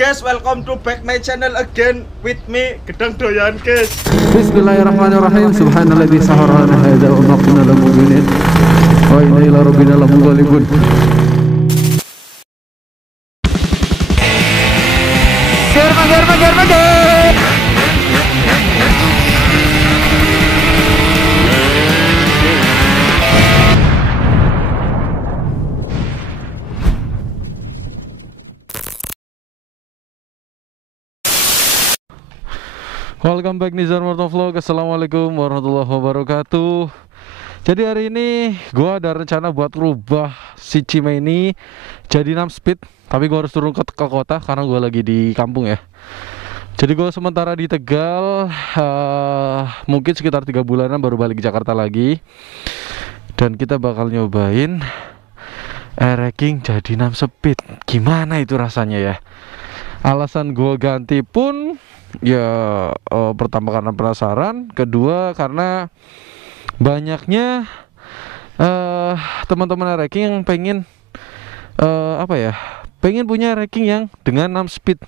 guys, welcome to back my channel again with me Gedang Doyan guys. Bismillahirrahmanirrahim. Subhanalladzi sahara lana hadza wa ma kunna lahu muqrinin wa inna ila rabbina lamunqalibun. Welcome back Nizar Motovlog. Assalamualaikum warahmatullahi wabarakatuh. Jadi hari ini gua ada rencana buat rubah si Cime ini jadi 6 speed. Tapi gua harus turun ke kota karena gua lagi di kampung ya. Jadi gua sementara di Tegal, mungkin sekitar 3 bulanan baru balik ke Jakarta lagi. Dan kita bakal nyobain e-racing jadi 6 speed. Gimana itu rasanya ya? Alasan gua ganti pun ya pertama karena penasaran, kedua karena banyaknya teman-teman racing yang pengen pengen punya racing yang dengan 6 speed,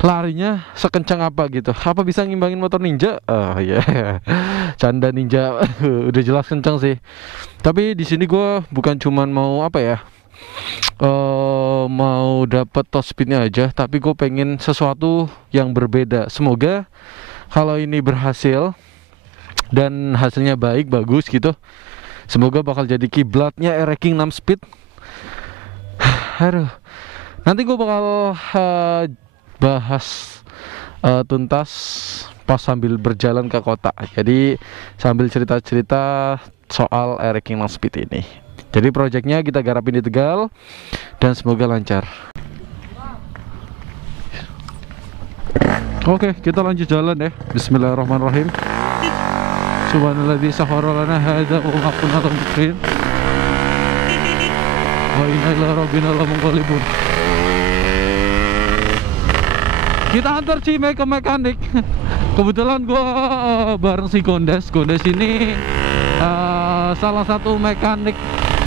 larinya sekencang apa gitu, apa bisa ngimbangin motor Ninja. Canda Ninja. Udah jelas kencang sih, tapi di sini gue bukan cuman mau mau dapat top speednya aja, tapi gue pengen sesuatu yang berbeda. Semoga kalau ini berhasil dan hasilnya bagus gitu, semoga bakal jadi kiblatnya e-racing 6 speed. Aduh, nanti gue bakal bahas tuntas pas sambil berjalan ke kota. Jadi sambil cerita-cerita soal e-racing 6 speed ini. Jadi proyeknya kita garapin di Tegal dan semoga lancar. Oke, kita lanjut jalan ya. Bismillahirrahmanirrahim. Subhanalladzi sahara lana hadza wa ma kunna lahu muqrinin wa inna ila rabbina lamunqalibun. Kita antar Cime ke mekanik. Kebetulan gua bareng si Gondes. Gondes ini salah satu mekanik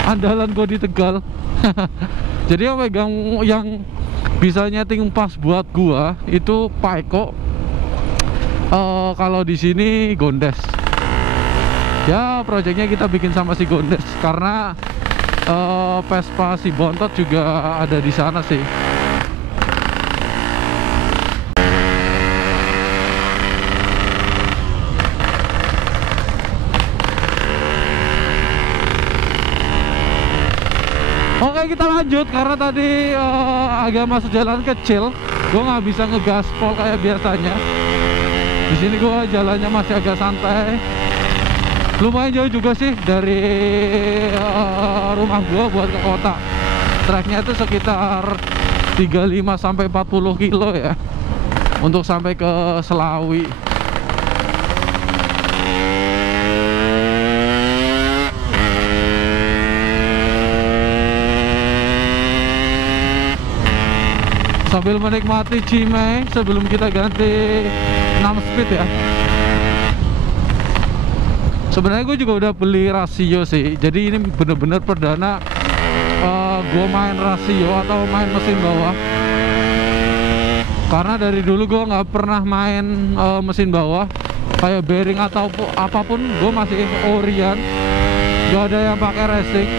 andalan gue di Tegal. Jadi yang megang, yang bisa nyeting pas buat gua itu Pak Eko. Kalau di sini Gondes. Ya proyeknya kita bikin sama si Gondes karena Vespa si Bontot juga ada di sana sih. Oke, kita lanjut karena tadi agak masuk jalan kecil, gue nggak bisa ngegaspol kayak biasanya. Di sini gue jalannya masih agak santai, lumayan jauh juga sih dari rumah gue buat ke kota. Treknya itu sekitar 35 sampai 40 kilo ya untuk sampai ke Selawi. Sambil menikmati Cime sebelum kita ganti 6 speed ya. Sebenarnya gue juga udah beli rasio sih. Jadi ini bener-bener perdana gue main rasio atau main mesin bawah. Karena dari dulu gue nggak pernah main mesin bawah, kayak bearing atau apapun gue masih orian. Gak ada yang pakai racing.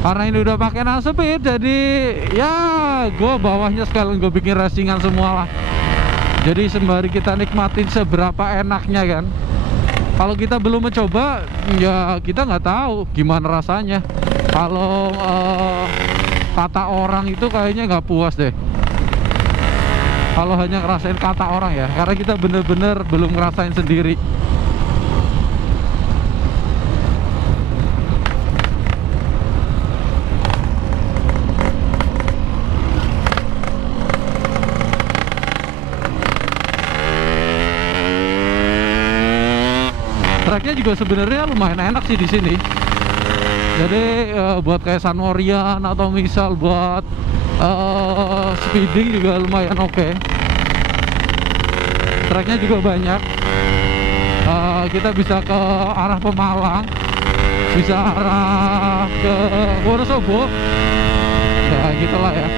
Karena ini udah pakai 6 speed, jadi ya gue bawahnya sekalian gue bikin racingan semua lah. Jadi sembari kita nikmatin seberapa enaknya kan. Kalau kita belum mencoba, ya kita nggak tahu gimana rasanya. Kalau kata orang itu kayaknya nggak puas deh. Kalau hanya ngerasain kata orang ya, karena kita bener-bener belum ngerasain sendiri. Tracknya juga sebenarnya lumayan enak sih di sini. Jadi buat kayak Sanorian atau misal buat speeding juga lumayan oke. Tracknya juga banyak. Kita bisa ke arah Pemalang bisa arah ke Wonosobo ya gitulah ya,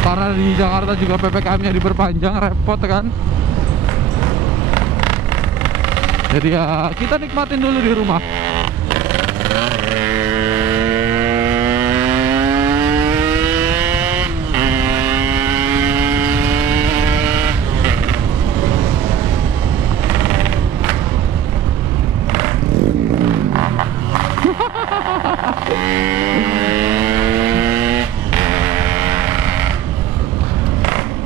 karena di Jakarta juga PPKM-nya diperpanjang, repot kan. Jadi ya kita nikmatin dulu di rumah.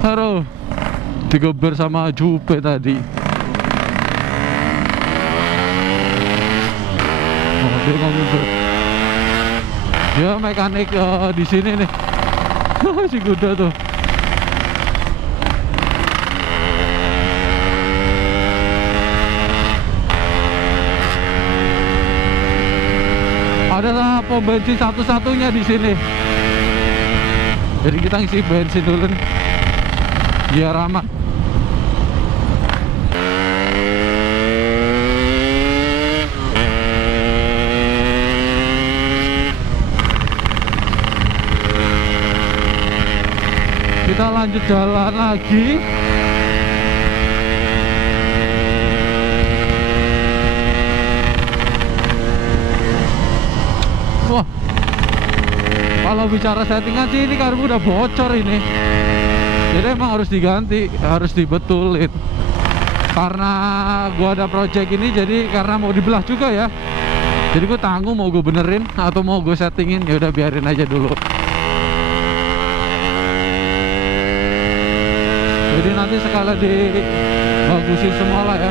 Halo, digober sama Jupe tadi. Oh, dia ngobrol. Dia mekanik di sini nih. Si kuda tuh. Ada pom bensin satu-satunya di sini. Jadi kita ngisi bensin dulu nih, biar aman. Kita lanjut jalan lagi. Wah, kalau bicara settingan sih ini karbu udah bocor ini. Jadi emang harus diganti, harus dibetulin. Karena gua ada project ini, jadi karena mau dibelah juga ya. Jadi gue tanggung mau gue benerin atau mau gue settingin, ya udah biarin aja dulu. Jadi nanti sekalian dibagusin semua lah ya.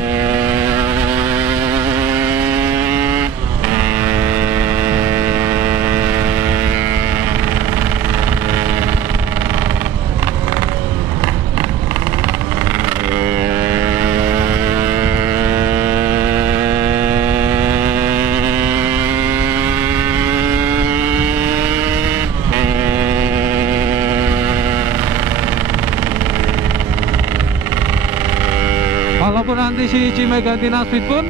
Walaupun nanti si Cime ganti Nasfit pun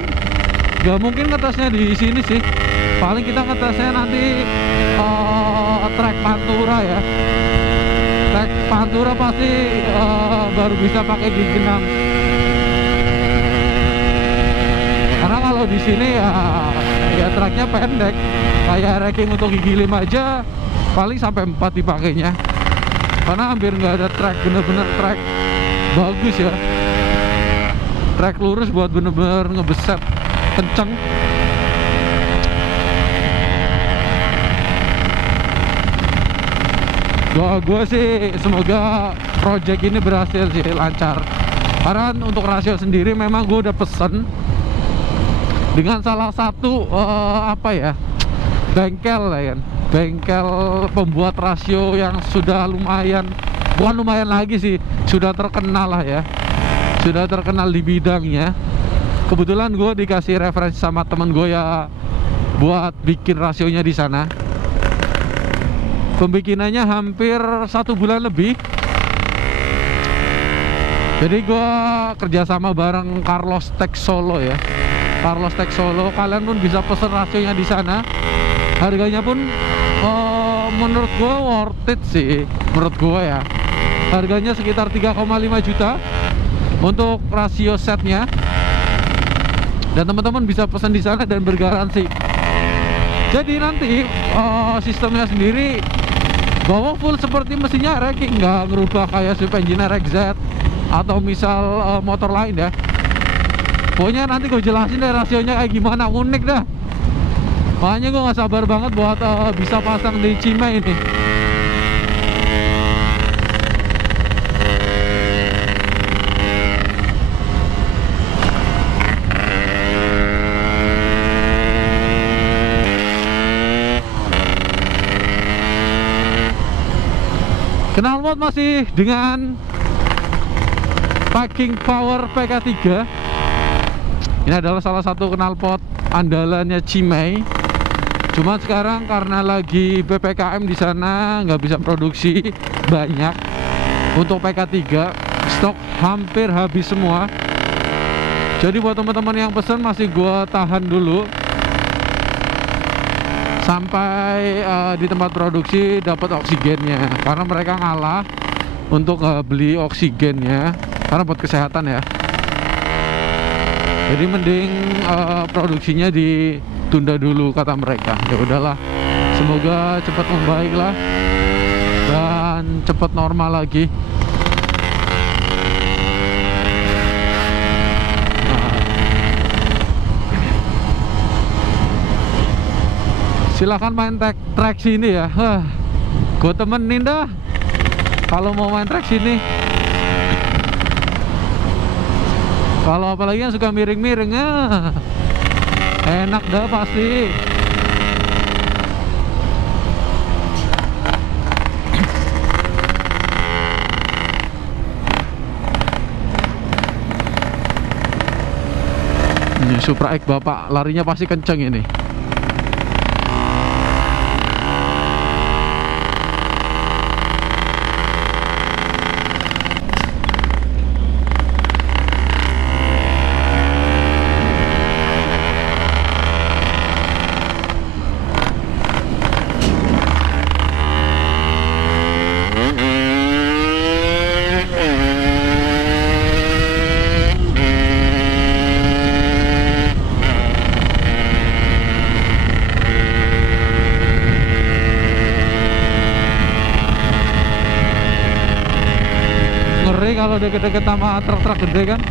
gak mungkin ngetesnya di sini sih. Paling kita ngetesnya nanti trek Pantura ya. Trek Pantura pasti baru bisa pakai gigi 6. Karena kalau di sini ya treknya pendek. Kayak racking untuk gigi 5 aja paling sampai 4 dipakainya. Karena hampir nggak ada trek, bener-bener trek bagus ya. Trek lurus buat bener-bener ngebeset kenceng. Doa gue sih semoga project ini berhasil sih, lancar. Karena untuk rasio sendiri memang gue udah pesen dengan salah satu bengkel lah ya, bengkel pembuat rasio yang sudah lumayan, bukan lumayan lagi sih, sudah terkenal lah ya, sudah terkenal di bidangnya. Kebetulan gue dikasih referensi sama temen gue ya buat bikin rasionya di sana. Pembikinannya hampir 1 bulan lebih. Jadi gue kerjasama bareng Carlos Tech Solo ya, Carlos Tech Solo. Kalian pun bisa pesen rasionya di sana. Harganya pun menurut gue worth it sih, menurut gue ya. Harganya sekitar 3,5 juta untuk rasio setnya. Dan teman-teman bisa pesan di sana dan bergaransi. Jadi nanti sistemnya sendiri bawa full seperti mesinnya racking, nggak ngerubah kayak Swift Engineer RX-Z atau misal motor lain ya. Pokoknya nanti gue jelasin deh rasionya kayak gimana, unik dah. Makanya gue nggak sabar banget buat bisa pasang di Cime ini. Knalpot masih dengan packing power PK3. Ini adalah salah satu knalpot andalannya Cime. Cuma sekarang karena lagi PPKM di sana nggak bisa produksi banyak untuk PK3, stok hampir habis semua. Jadi buat teman-teman yang pesan masih gua tahan dulu sampai di tempat produksi dapat oksigennya, karena mereka ngalah untuk beli oksigennya karena buat kesehatan ya. Jadi mending produksinya ditunda dulu kata mereka. Ya udahlah, semoga cepat membaik lah dan cepat normal lagi. Silahkan main track sini ya. Gue temenin dah kalau mau main track sini. Kalau apalagi yang suka miring-miring, enak dah pasti. Ini Supra X bapak larinya pasti kenceng ini. Kalau deket-deket sama truk-truk gede kan,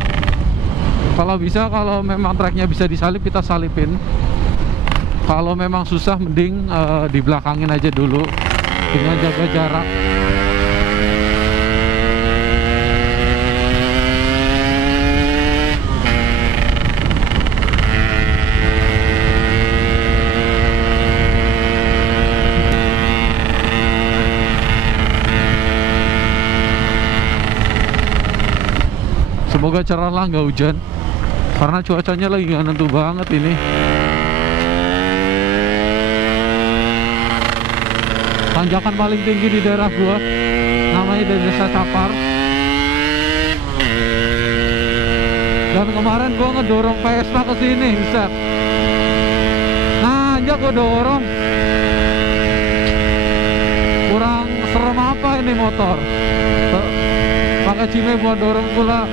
kalau bisa, kalau memang truknya bisa disalip kita salipin. Kalau memang susah mending di belakangin aja dulu dengan jaga jarak. Semoga cerah lah, nggak hujan, karena cuacanya lagi nggak nentu banget ini. Tanjakan paling tinggi di daerah gua namanya Desa Capar. Dan kemarin gua ngedorong Vespa ke sini, set. Nah, aja gua dorong. Kurang serem apa ini motor? Pakai cime buat dorong pula.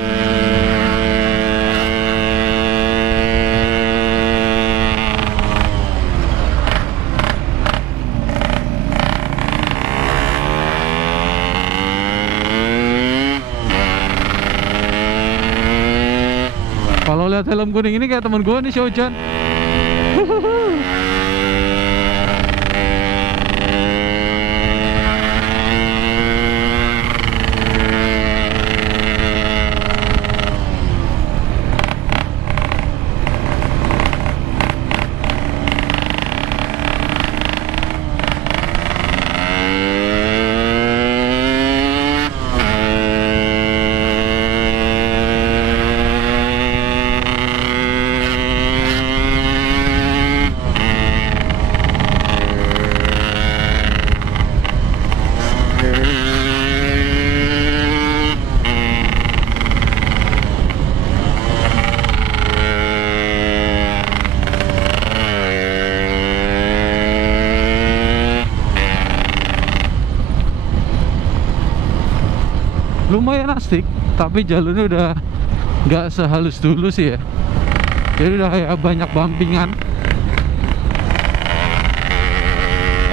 Kalau lihat helm kuning ini kayak temen gue nih, si Ojan. Lumayan asik, tapi jalurnya udah nggak sehalus dulu sih ya. Jadi udah kayak banyak bumpingan.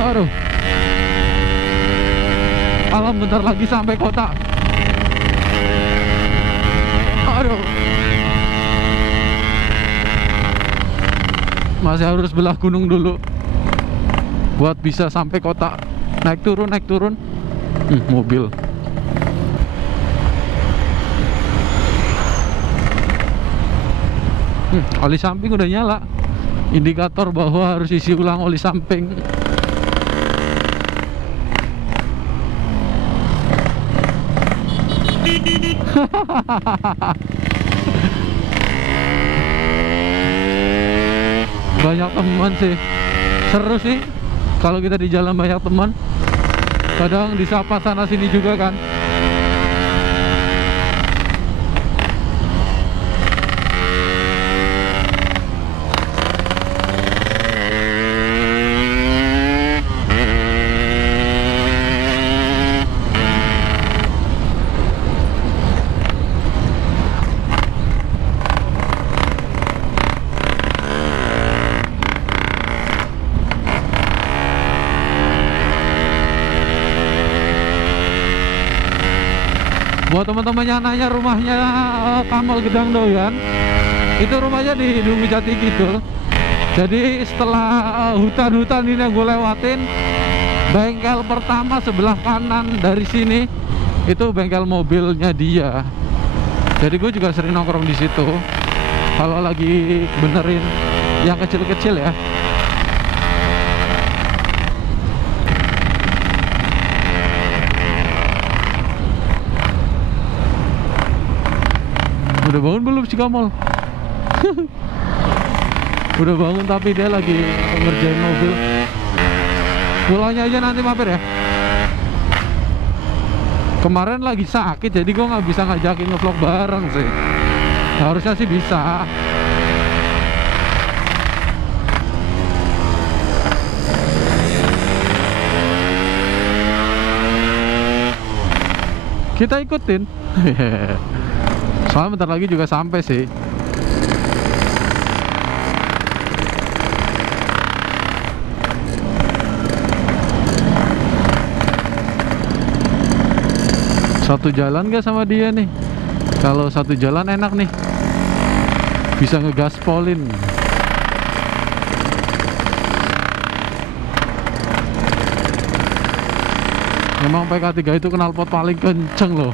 Aduh, alam, bentar lagi sampai kota. Aduh, masih harus belah gunung dulu buat bisa sampai kota. Naik turun, naik turun. Mobil. Oli samping udah nyala, indikator bahwa harus isi ulang oli samping. Banyak teman sih, seru sih kalau kita di jalan banyak teman. Kadang disapa sana sini juga kan. Buat teman-teman yang nanya rumahnya Kamal Gedang Doyan, itu rumahnya di Dumai Jati Kidul. Jadi setelah hutan-hutan ini yang gue lewatin, bengkel pertama sebelah kanan dari sini itu bengkel mobilnya dia. Jadi gue juga sering nongkrong di situ kalau lagi benerin yang kecil-kecil ya. Udah bangun belum si Kamal? Udah bangun tapi dia lagi ngerjain mobil. Pulangnya aja nanti mampir ya. Kemarin lagi sakit jadi gue nggak bisa ngajakin ngevlog bareng sih. Harusnya sih bisa. Kita ikutin. Soalnya bentar lagi juga sampai sih. Satu jalan gak sama dia nih? Kalau satu jalan enak nih, bisa ngegaspolin. Memang PK3 itu knalpot paling kenceng loh.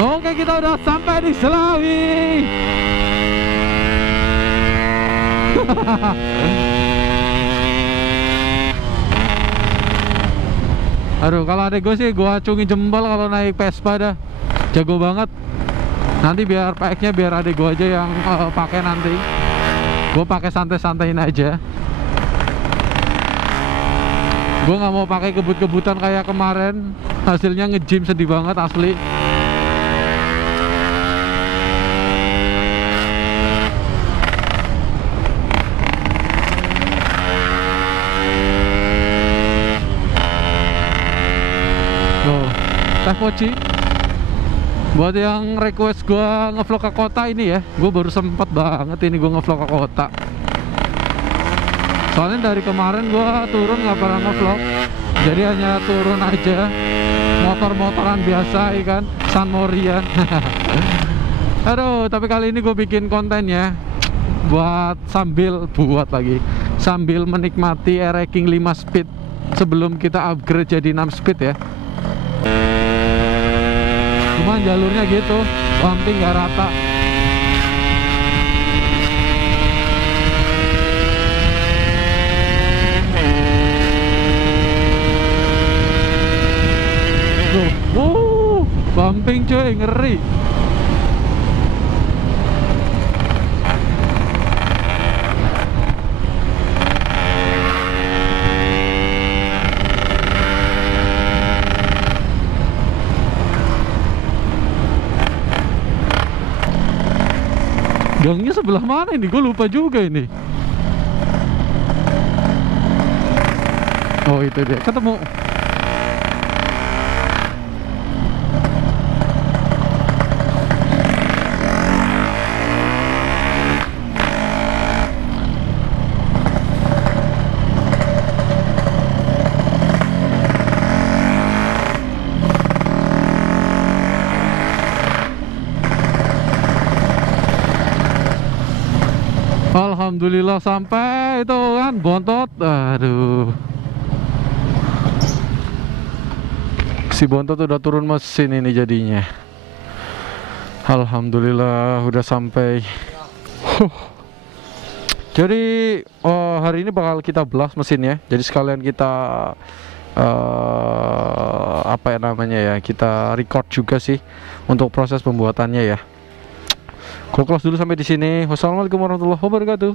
Oke, kita udah sampai di Selawi. Aduh, kalau adek gue sih gue acungin jempol kalau naik Vespa dah. Jago banget. Nanti biar packnya biar adek gue aja yang pakai nanti. Gue pakai santai-santaiin aja. Gue nggak mau pakai kebut-kebutan kayak kemarin. Hasilnya nge-gym sedih banget asli. Teh Poci. Buat yang request gue ngevlog ke kota ini ya, gue baru sempet banget ini gue ngevlog ke kota. Soalnya dari kemarin gue turun nggak pernah ngevlog, jadi hanya turun aja, motor-motoran biasa ikan San Morian. Aduh, tapi kali ini gue bikin kontennya buat sambil menikmati E-Racing 5 speed sebelum kita upgrade jadi 6 speed ya. Cuman jalurnya gitu, bumping gak rata. Tuh, bumping cuy, ngeri. Gangnya sebelah mana ini? Gue lupa juga ini. Oh, itu dia. Ketemu. Alhamdulillah sampai itu kan bontot. Aduh, si bontot udah turun mesin ini jadinya. Alhamdulillah udah sampai. Jadi hari ini bakal kita blast mesinnya. Jadi sekalian kita apa ya namanya ya, kita record juga sih untuk proses pembuatannya ya. Gue close dulu sampai di sini. Wassalamualaikum warahmatullahi wabarakatuh.